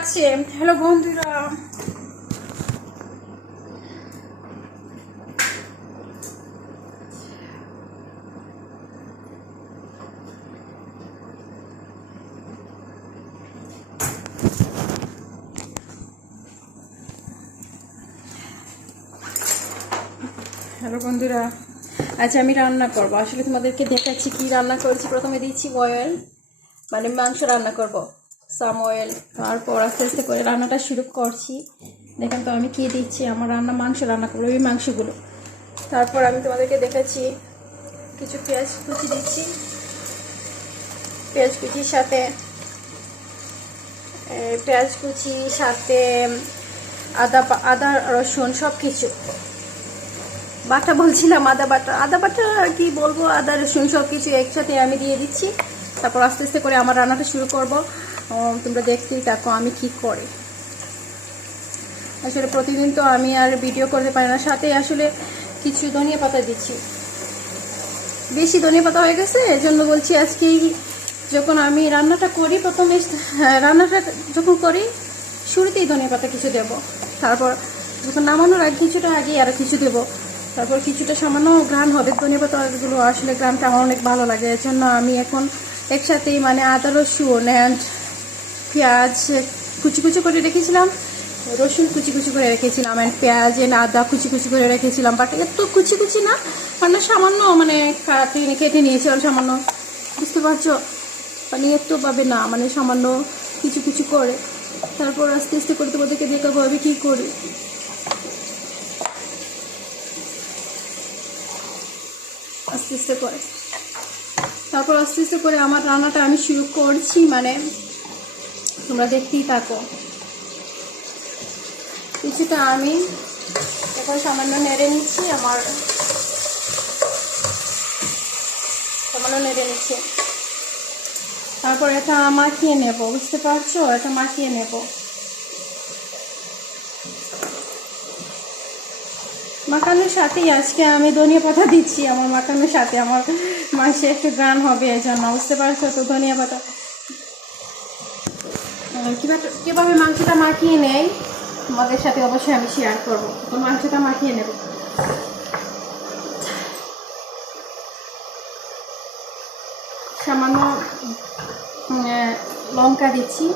লাগছে। হ্যালো বন্ধুরা, আজ আমি রান্না করবো। আসলে তোমাদেরকে দেখাচ্ছি কি রান্না করেছি। প্রথমে দিচ্ছি অয়েল, মানে মাংস রান্না করব, সাম অয়েল। তারপর আস্তে আস্তে করে রান্নাটা শুরু করছি। দেখেন তো আমি কি দিচ্ছি। আমার রান্না মাংস রান্না করবো, এই মাংসগুলো। তারপর আমি তোমাদেরকে দেখাচ্ছি কিছু পেঁয়াজ কুচি দিচ্ছি। পেঁয়াজ কুচির সাথে আদা রসুন সব কিছু বাটা বলছিলাম, আদা বাটা কি বলবো, আদা রসুন সব কিছু একসাথে আমি দিয়ে দিচ্ছি। তারপর আস্তে আস্তে করে আমার রান্নাটা শুরু করব। তোমরা দেখতেই থাকো আমি কি করি। আসলে প্রতিদিন তো আমি আর ভিডিও করতে পারি না, সাথে আসলে কিছু ধনিয়া পাতা দিচ্ছি। বেশি ধনিয়া পাতা হয়ে গেছে, এজন্য বলছি আজকেই যখন আমি রান্নাটা করি, প্রথমে রান্নাটা যখন করি শুরুতেই ধনিয়া পাতা কিছু দেব। তারপর যখন নামানোর আগে কিছুটা আগে আরও কিছু দেবো। তারপর কিছুটা সামান্য গ্রান হবে। ধনিয়া পাতাগুলো আসলে গ্রানটা আমার অনেক ভালো লাগে, এর জন্য আমি এখন একসাথেই মানে আদা রসুন অ্যান্ড পেঁয়াজ কুচি কুচি করে রেখেছিলাম, রসুন কুচি কুচি করে রেখেছিলাম, অ্যান্ড পেঁয়াজ আদা কুচি কুচি করে রেখেছিলাম। বাট এত কুচি কুচি না, মানে সামান্য মানে কেটে নিয়েছিলাম সামান্য, বুঝতে পারছো? মানে এত পাবে না, মানে সামান্য কিছু কিছু করে। তারপর আস্তে আস্তে করে তোমাদেরকে দেখাবো আমি কী করি। আস্তে আস্তে করে তারপর আস্তে আস্তে করে আমার রান্নাটা আমি শুরু করছি, মানে তোমরা দেখতেই থাকো। কিছুটা আমি এখন সামান্য নেড়ে নিচ্ছি, তারপর এটা মাখিয়ে নেব, বুঝতে পারছো? এটা মাখিয়ে নেব। মাখানোর সাথেই আজকে আমি ধনিয়া পাতা দিচ্ছি। আমার মাখানোর সাথে আমার মাংসে একটু গ্রান হবে, এই জন্য, বুঝতে পারছো? তো ধনিয়া পাতা কীভাবে মাংসটা মাখিয়ে নেয় তোমাদের সাথে অবশ্যই আমি শেয়ার করবো। তো মাংসটা মাখিয়ে নেব। সামান্য লঙ্কা দিচ্ছি,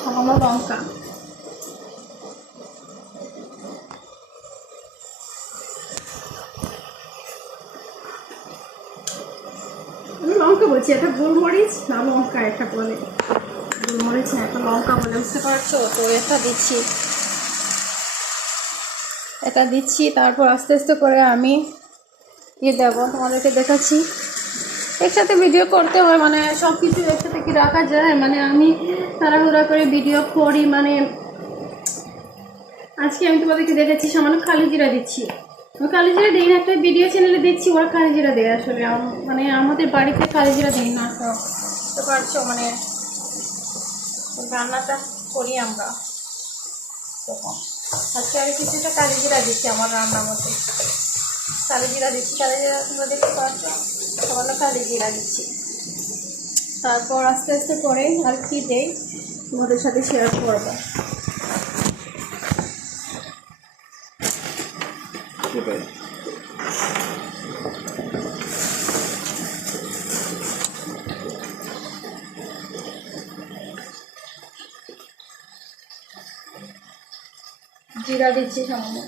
সামান্য লঙ্কা। আমি লঙ্কা বলছি, এটা গোলমরিচ না লঙ্কা, এটা বলে গোলমরিচ না, এটা লঙ্কা বলে, বুঝতে পারছো? তো এটা দিচ্ছি। তারপর আস্তে আস্তে করে আমি দেবো, তোমাদেরকে দেখাচ্ছি। একসাথে ভিডিও করতে হয়, মানে সব কিছু একসাথে কি রাখা যায়? মানে আমি তাড়াহুড়া করে ভিডিও করি। মানে আজকে আমি তোমাদেরকে দেখাচ্ছি সামান্য কালি জিরা দিচ্ছি। আমি কালি জিরা দিই না, একটা ভিডিও চ্যানেলে দেখছি ওরা কালি জিরা দেয়। আসলে মানে আমাদের বাড়িতে কালি জিরা দিই না। তো বুঝতে পারছো, মানে রান্নাটা করি আমরা তখন। আজকে আমি কিছুটা কালি জিরা দিচ্ছি আমার রান্নার মধ্যে। কালি জিরা তোমরা দেখতে পাচ্ছ, সামান্য কালি জিরা দিচ্ছি। তারপর আস্তে আস্তে করে আর কি দেই তোমাদের সাথে শেয়ার করবো। জিরা দিচ্ছি সামান্য।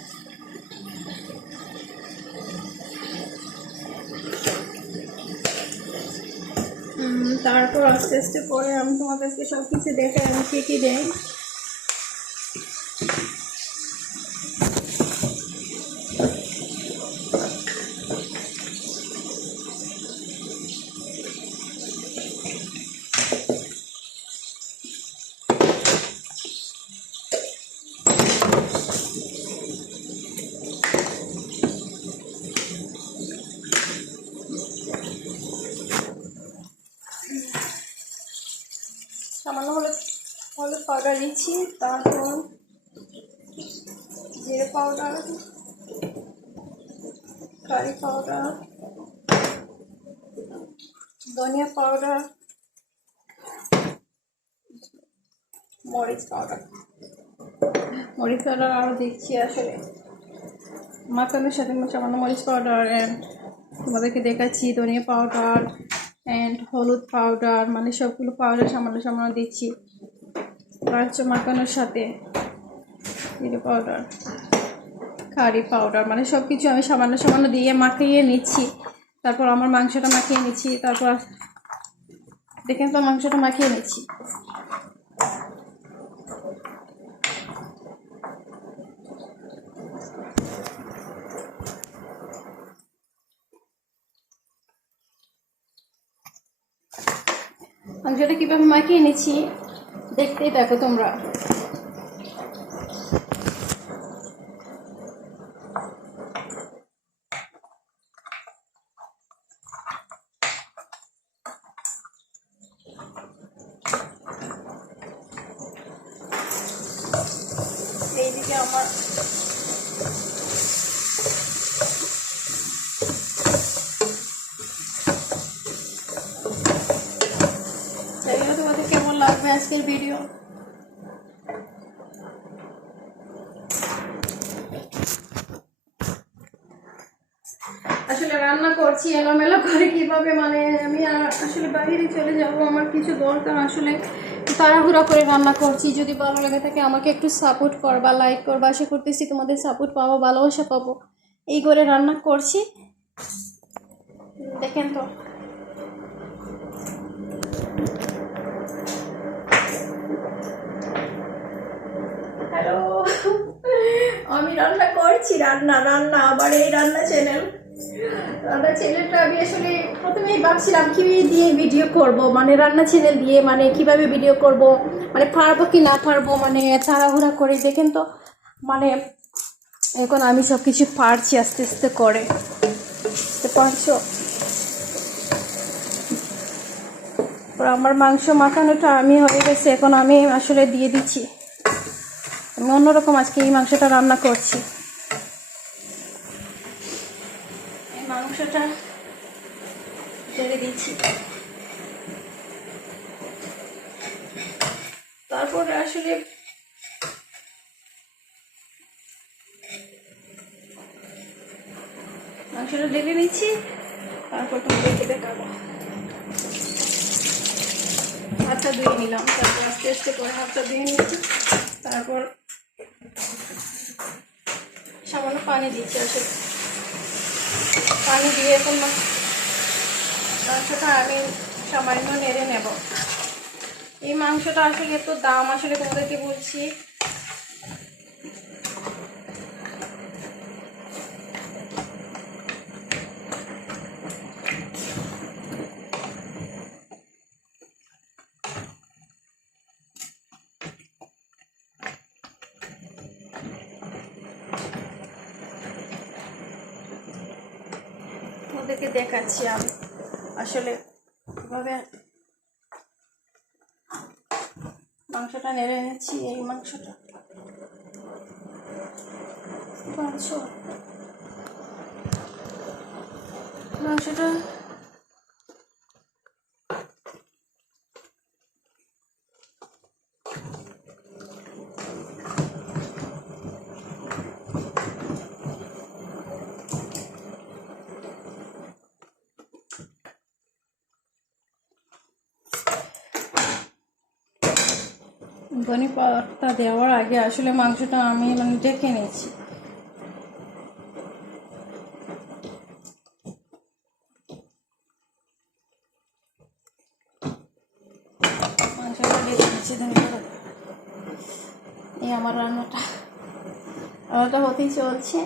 তারপর আস্তে আস্তে করে আমি তোমাদেরকে সব কিছু দেখে আমি কী কী দেই। সামান্য হলুদ পাউডার দিচ্ছি, তারপর জিরে পাউডার, কারি পাউডার, ধনিয়া পাউডার, মরিচ পাউডার আরও দিচ্ছি। আসলে মাখানোর সাথে সামান্য মরিচ পাউডার অ্যান্ড তোমাদেরকে দেখাচ্ছি ধনিয়া পাউডার অ্যান্ড হলুদ পাউডার, মানে সবগুলো পাউডার সামান্য সামান্য দিচ্ছি। মাখানোর সাথে জিরে পাউডার, কারি পাউডার, মানে সব কিছু আমি সামান্য সামান্য দিয়ে মাখিয়ে নিচ্ছি। তারপর আমার মাংসটা মাখিয়ে নিচ্ছি। তারপর দেখেন তো মাংসটা মাখিয়ে নিচ্ছি। মাংসটা কীভাবে মাখিয়ে নিচ্ছি দেখতেই থাকো তোমরা। এইদিকে আমার তোমাদের কেমন লাগবে আজকের ভিডিও। আসলে রান্না করছি এলোমেলো করে কিভাবে, মানে আমি আসলে বাইরে চলে যাব, আমার কিছু দরকার, আসলে তাড়াহুড়া করে রান্না করছি। যদি ভালো লাগে থাকে আমাকে একটু সাপোর্ট করবা, লাইক করবা, আশা করতেছি তোমাদের সাপোর্ট পাবো, ভালোবাসা পাবো। এই করে রান্না করছি দেখেন তো। হ্যালো, আমি রান্না করছি, রান্না আবার এই রান্না চ্যানেলটা আমি আসলে প্রথমেই ভাবছিলাম কি দিয়ে ভিডিও করব, মানে রান্না চ্যানেল দিয়ে, মানে কিভাবে ভিডিও করব, মানে পারবো কি না পারবো, মানে তাড়াহুড়া করে। দেখেন তো মানে এখন আমি সব কিছু পারছি আস্তে আস্তে করে, বুঝতে পারছো। আমার মাংস মাখানোটা আমি হয়ে গেছে, এখন আমি আসলে দিয়ে দিচ্ছি। আমি অন্যরকম আজকে এই মাংসটা রান্না করছি। এই মাংসটা ঢেলে দিচ্ছি, তারপরে আসলে মাংসটা ঢেলে নিচ্ছি। তারপর তোমাদেরকে দেখাবো। হাতটা ধুয়ে নিলাম, তারপর আস্তে আস্তে করে হাতটা ধুয়ে নিচ্ছি। তারপর সামান্য পানি দিচ্ছি। আসলে পানি দিয়ে এখন মাংসটা আমি সামান্য নেড়ে নেব। এই মাংসটা আসলে এত দাম, আসলে তোমাদেরকে বলছি। তোমাদেরকে দেখাচ্ছি আমি আসলে কিভাবে মাংসটা নেড়ে নিচ্ছি। এই মাংসটা ধনে পাতা দেওয়ার আগে আসলে মাংসটা আমি ঢেকে নিয়েছি। মাংসটা ঢেকে নিয়েছি ধনে পাতা। এই আমার রান্নাটা হতেই চলছে।